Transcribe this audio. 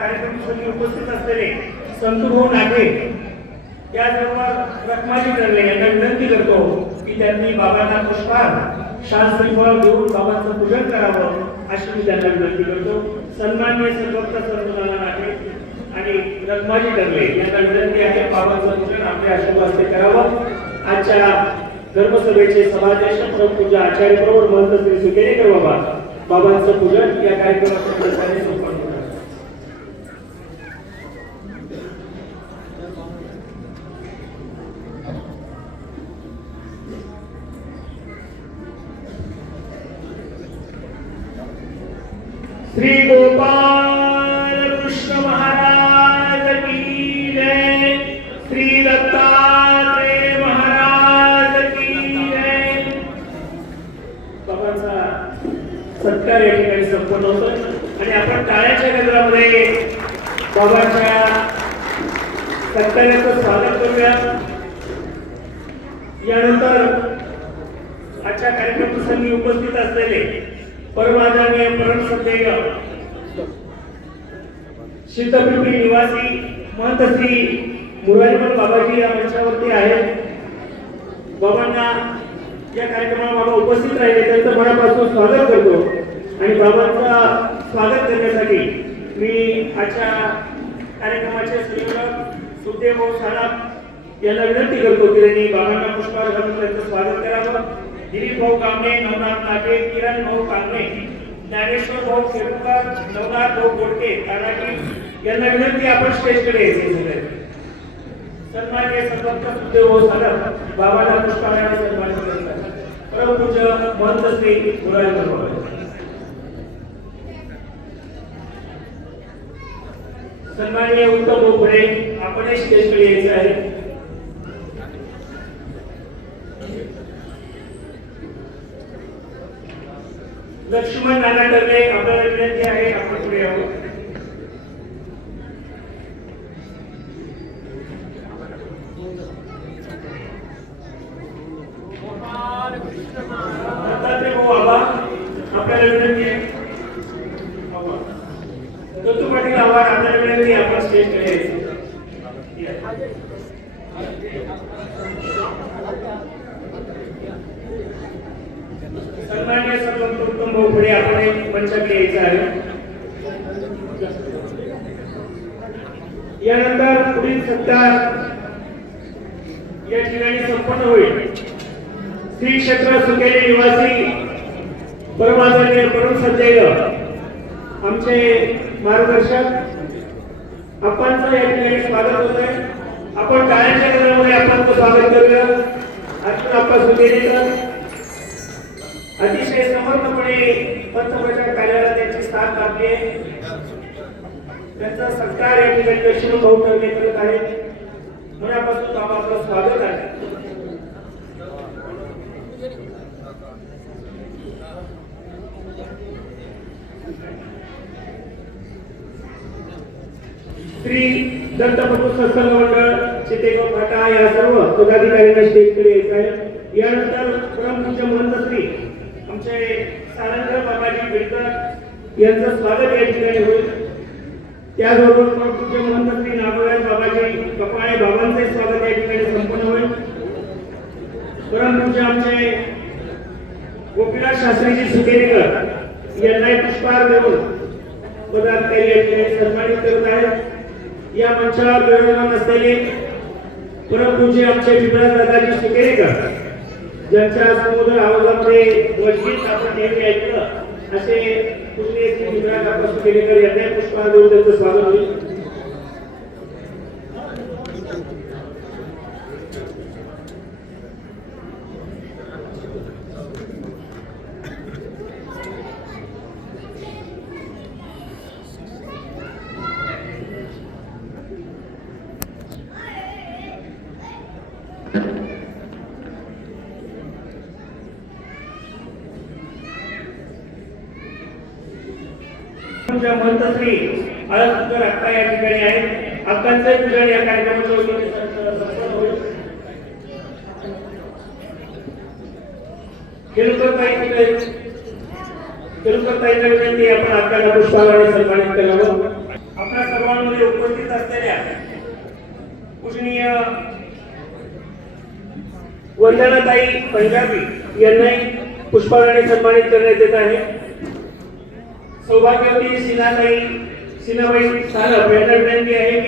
कार्यक्रमासाठी उपस्थित असलेले संतुभाऊ नागरे त्याचबरोबर रखमाजी ठरले यांना विनंती करतो की त्यांनी बाबांना पुष्पहार शास्त्रीफळ देऊन बाबांचं पूजन करावं अशी मी त्यांना विनंती करतो. सन्माननीय सर्वत्र संतुलाला नाटे आणि रखमाजी ठरले यांना विनंती आहे बाबांचं पूजन आपल्या आशीर्वाद करावं. आजच्या धर्मसभेचे सभाध्यक्ष प्रभूजा आचार्य बरोबर महंत श्री सुकेरेकर बाबा. बाबांचं पूजन या कार्यक्रमाच्या श्री गोपाल कृष्ण महाराज की जय। श्री दत्तात्रेय महाराज की जय। बाबांचा सत्कार या ठिकाणी संपन्न होतो आणि आपण टाळ्याच्या केंद्रामध्ये बाबांच्या सत्कार्याचं स्वागत करूया. यानंतर आजच्या कार्यक्रम प्रसंगी उपस्थित असलेले परमादानीय परम श्रद्धेय शीतपिंपरी निवासी महंत श्री मुरारीमन बाबाजी या मंचावरती आहेत. बाबांना या कार्यक्रमाला बाबा उपस्थित राहिले. त्यांचं मनापासून स्वागत करतो. आणि बाबांचा स्वागत करण्यासाठी मी आजच्या कार्यक्रमाचे संयोजक सुखदेव भाऊ याला यांना विनंती करतो की त्यांनी बाबांना पुष्पहार घालून त्यांचं स्वागत करावं. दिलीप भाऊ कांबळे नवनाथ नाटे किरण भाऊ कांबळे ज्ञानेश्वर भाऊ खेडकर नवनाथ भाऊ गोडके तानाजी यांना विनंती आपण स्टेजकडे यायचे सगळे. सन्माननीय सर्वोत्तम सुखदेव भाऊ साळाप बाबांना पुष्पहाराने सन्मानित करतात. परमपूज्य महंत श्री मुरारी बाबा सन्माननीय उत्तम भोपळे आपणही स्टेजकडे यायचं आहे. लक्ष्मण नाना टर्ले आपल्याला विनंती आहे आपण पुढे यावं दत्तात्रय भाऊ आबा. आपल्याला विनंती आहे. दत्तू पाटील आव्हान आपल्याला विनंती आहे आपण स्टेजकडे यायचं या. सन्मान्य सर्व कुटुंब पुढे आपण एक मंचाकडे यायचं आहे. यानंतर पुढील सत्कार या ठिकाणी संपन्न होईल. श्री क्षेत्र सुकेले निवासी परमाचार्य परम सज्जय आमचे मार्गदर्शक. आपणचं या ठिकाणी स्वागत होत आहे आपण टाळ्यांच्या गजरामध्ये आपणचं स्वागत करूया. आपण आपला सुकेलेकर अतिशय समर्थपणे पंतप्रधान कार्यालयात त्यांची स्थान लाभली त्यांचा सत्कार या ठिकाणी दक्षिण भाऊ करणे करत आहेत मनापासून आपलं स्वागत आहे. श्री दत्तप्रभू सत्संग मंडळ चितेगाव फाटा या सर्व पदाधिकाऱ्यांना स्टेजकडे यायचं आहे यानंतर परमपूज्य महंत श्री आमचे सारंग बाबाजी बेडकर यांचं स्वागत या ठिकाणी होईल. त्याचबरोबर परमपूज्य महंत नागोराज बाबाजी कपाळे बाबांचे स्वागत या ठिकाणी संपन्न होईल. परमपूज्य आमचे गोपीनाथ शास्त्रीजी सुकेरीकर यांनाही पुष्पहार देऊन पदाधिकारी या ठिकाणी सन्मानित करत आहेत. या मंचावर विराजमान असलेले परमपूज्य आमचे विद्वान दादाजी सुकेरीकर ज्यांच्या समुद्र आवाजामध्ये वजगीत आपण नेहमी ऐकलं असे पूर्वी मित्रांना पासून केले तर यांना पुष्पहार देऊन त्यांचं स्वागत होईल. तुमच्या मंतश्री अळसकर अक्का या ठिकाणी या आपण करावं आपल्या सर्वांमध्ये उपस्थित पूजनीय वंदनाताई पंजाबी यांनाही पुष्पालाने सन्मानित करण्यात येत आहे. सौभाग्यवती सिनाताई सिनाबाई सानप यांना विनंती आहे.